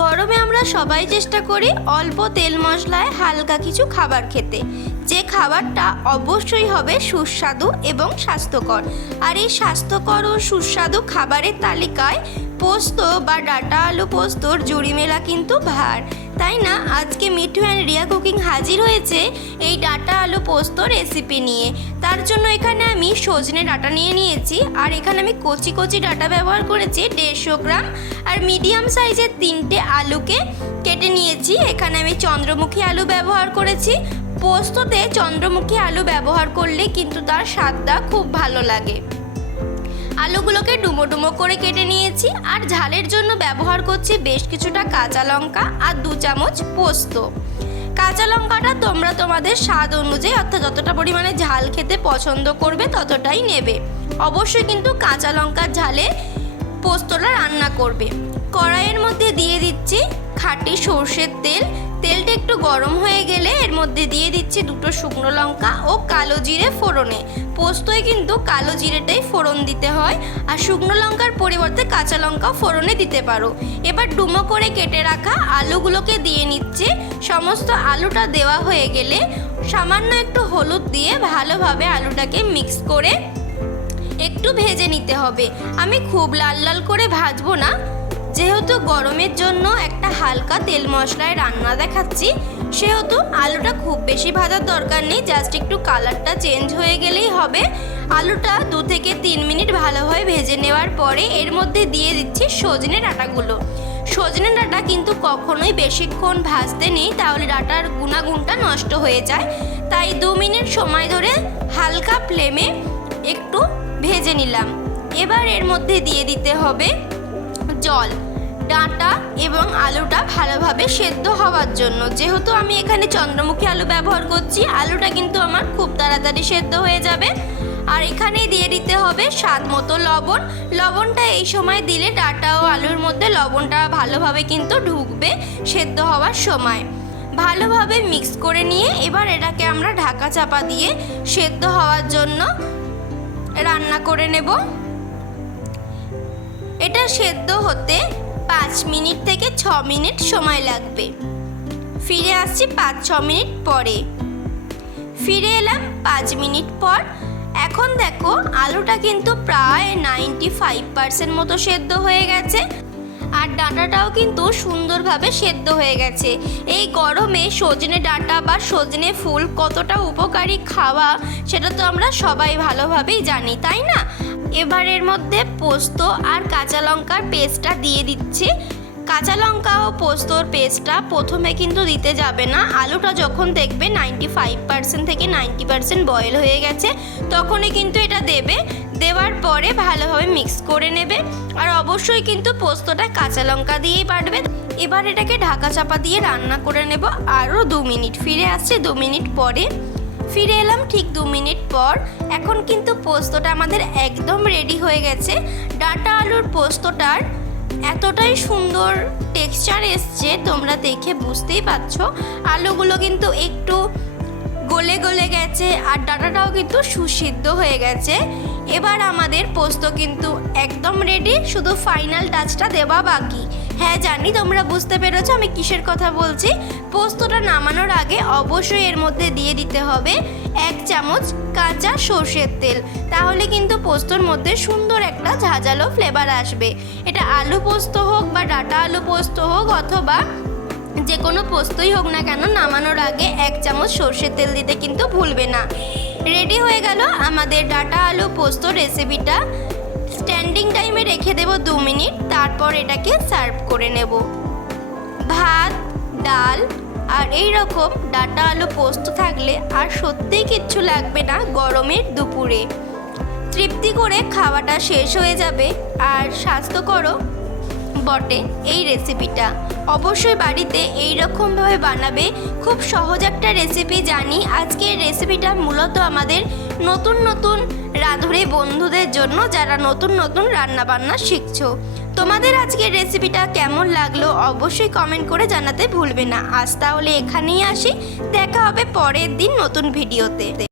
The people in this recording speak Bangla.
গরমে আমরা সবাই চেষ্টা করি অল্প তেল মশলায় হালকা কিছু খাবার খেতে। যে খাবারটা অবশ্যই হবে সুস্বাদু এবং স্বাস্থ্যকর। আর এই স্বাস্থ্যকর ও সুস্বাদু খাবারের তালিকায় পোস্ত বা ডাটা আলু পোস্তর জুড়ি মেলা কিন্তু ভার। তাই না? আজকে মিঠু অ্যান্ড রিয়া কুকিং হাজির হয়েছে এই ডাটা আলু পোস্ত রেসিপি নিয়ে। তার জন্য এখানে আমি সজনে ডাটা নিয়ে নিয়েছি আর এখানে আমি কচি কচি ডাটা ব্যবহার করেছি দেড়শো গ্রাম। আর মিডিয়াম সাইজের তিনটে আলুকে কেটে নিয়েছি। এখানে আমি চন্দ্রমুখী আলু ব্যবহার করেছি। পোস্ততে চন্দ্রমুখী আলু ব্যবহার করলে কিন্তু তার স্বাদটা খুব ভালো লাগে। আলুগুলোকে ডুমো ডুমো করে কেটে নিয়েছি আর ঝালের জন্য ব্যবহার করছি বেশ কিছুটা কাঁচা লঙ্কা আর দু চামচ পোস্ত। কাঁচা লঙ্কাটা তোমরা তোমাদের স্বাদ অনুযায়ী, অর্থাৎ যতটা পরিমাণে ঝাল খেতে পছন্দ করবে ততটাই নেবে। অবশ্যই কিন্তু কাঁচা লঙ্কার ঝালে পোস্তটা রান্না করবে। কড়াইয়ের মধ্যে দিয়ে দিচ্ছি খাঁটি সর্ষের তেল তেলটা একটু গরম হয়ে গেলে এর মধ্যে দিয়ে দিচ্ছি দুটো শুকনো লঙ্কা ও কালো জিরে ফোড়নে। পোস্তয় কিন্তু কালো জিরেটাই ফোড়ন দিতে হয়। আর শুকনো লঙ্কার পরিবর্তে কাঁচা লঙ্কা ফোড়নে দিতে পারো। এবার ডুমো করে কেটে রাখা আলুগুলোকে দিয়ে নিচ্ছে। সমস্ত আলুটা দেওয়া হয়ে গেলে সামান্য একটু হলুদ দিয়ে ভালোভাবে আলুটাকে মিক্স করে একটু ভেজে নিতে হবে। আমি খুব লাল লাল করে ভাজবো না। যেহেতু গরমের জন্য একটা হালকা তেল মশলায় রান্না দেখাচ্ছি, সেহেতু আলুটা খুব বেশি ভাজার দরকার নেই জাস্ট একটু কালারটা চেঞ্জ হয়ে গেলেই হবে। আলুটা দু থেকে তিন মিনিট ভালোভাবে ভেজে নেওয়ার পরে এর মধ্যে দিয়ে দিচ্ছি সজনে ডাঁটাগুলো। সজনে ডাঁটা কিন্তু কখনোই বেশিক্ষণ ভাজতে নেই, তাহলে ডাঁটার গুণাগুণটা নষ্ট হয়ে যায়। তাই দু মিনিট সময় ধরে হালকা ফ্লেমে একটু ভেজে নিলাম। এবার এর মধ্যে দিয়ে দিতে হবে জল। ডাঁটা এবং আলুটা ভালোভাবে সেদ্ধ হওয়ার জন্য। যেহেতু আমি এখানে চন্দ্রমুখী আলু ব্যবহার করছি, আলুটা কিন্তু আমার খুব তাড়াতাড়ি সেদ্ধ হয়ে যাবে। আর এখানেই দিয়ে দিতে হবে স্বাদ মতো লবণ। লবণটা এই সময় দিলে ডাঁটা ও আলুর মধ্যে লবণটা ভালোভাবে কিন্তু ঢুকবে সেদ্ধ হওয়ার সময়। ভালোভাবে মিক্স করে নিয়ে এবার এটাকে আমরা ঢাকা চাপা দিয়ে সেদ্ধ হওয়ার জন্য রান্না করে নেব। এটা সেদ্ধ হতে পাঁচ মিনিট থেকে ছ মিনিট সময় লাগবে। ফিরে আসছি পাঁচ, ছ মিনিট পরে। ফিরে এলাম পাঁচ মিনিট পর। এখন দেখো, আলুটা কিন্তু প্রায় নাইনটি ফাইভ পার্সেন্ট মতো সেদ্ধ হয়ে গেছে। আর ডাঁটাটাও কিন্তু সুন্দরভাবে সেদ্ধ হয়ে গেছে। এই গরমে সজনে ডাঁটা বা সজনে ফুল কতটা উপকারী খাওয়া, সেটা তো আমরা সবাই ভালোভাবেই জানি, তাই না? এবার এর মধ্যে পোস্ত আর কাঁচা লঙ্কার পেস্টটা দিয়ে দিচ্ছি। কাঁচা লঙ্কা ও পোস্তর পেস্টটা প্রথমে কিন্তু দিতে যাবে না। আলুটা যখন দেখবে নাইনটি ফাইভ পার্সেন্ট থেকে নাইনটি পার্সেন্ট বয়েল হয়ে গেছে, তখনই কিন্তু এটা দেবে। দেওয়ার পরে ভালোভাবে মিক্স করে নেবে। আর অবশ্যই কিন্তু পোস্তটা কাঁচা লঙ্কা দিয়েই বাটবে। এবার এটাকে ঢাকা চাপা দিয়ে রান্না করে নেব। আরও দু মিনিট ফিরে আসছে দু মিনিট পরে। ফিরে এলাম ঠিক দু মিনিট পর। এখন কিন্তু পোস্তটা আমাদের একদম রেডি হয়ে গেছে। ডাটা আলুর পোস্তটার এতটাই সুন্দর টেক্সচার এসছে, তোমরা দেখে বুঝতেই পারছ। আলুগুলো কিন্তু একটু গলে গলে গেছে আর ডাটাটাও কিন্তু সুসিদ্ধ হয়ে গেছে। এবার আমাদের পোস্ত কিন্তু একদম রেডি শুধু ফাইনাল টাচটা দেওয়া বাকি। হ্যাঁ জানি, তোমরা বুঝতে পেরেছ, আমি কিসের কথা বলছি? পোস্তটা নামানোর আগে অবশ্যই এর মধ্যে দিয়ে দিতে হবে এক চামচ কাঁচা সর্ষের তেল। তাহলে কিন্তু পোস্তর মধ্যে সুন্দর একটা ঝাঁঝালো ফ্লেভার আসবে। এটা আলু পোস্ত হোক বা ডাটা আলু পোস্ত হোক অথবা যে কোনো পোস্তই হোক না কেন, নামানোর আগে এক চামচ সর্ষের তেল দিতে কিন্তু ভুলবে না। রেডি হয়ে গেল আমাদের ডাটা আলু পোস্ত রেসিপিটা স্ট্যান্ডিং টাইমে রেখে দেব দু মিনিট, তারপর এটাকে সার্ভ করে নেব। ভাত, ডাল আর এই রকম ডাটা আলু পোস্ত থাকলে আর সত্যিই কিচ্ছু লাগবে না গরমের দুপুরে। তৃপ্তি করে খাওয়াটা শেষ হয়ে যাবে আর স্বাস্থ্যকরও বটে এই রেসিপিটা অবশ্যই বাড়িতে এই রকমভাবে বানাবে। খুব সহজ একটা রেসিপি জানি। আজকের রেসিপিটা মূলত আমাদের নতুন নতুন রাঁধুনি বন্ধুদের জন্য যারা নতুন নতুন রান্না বান্না শিখছো। তোমাদের আজকের রেসিপিটা কেমন লাগল অবশ্যই কমেন্ট করে জানাতে ভুলবে না। আজ তাহলে এখানেই আসি। দেখা হবে পরের দিন নতুন ভিডিওতে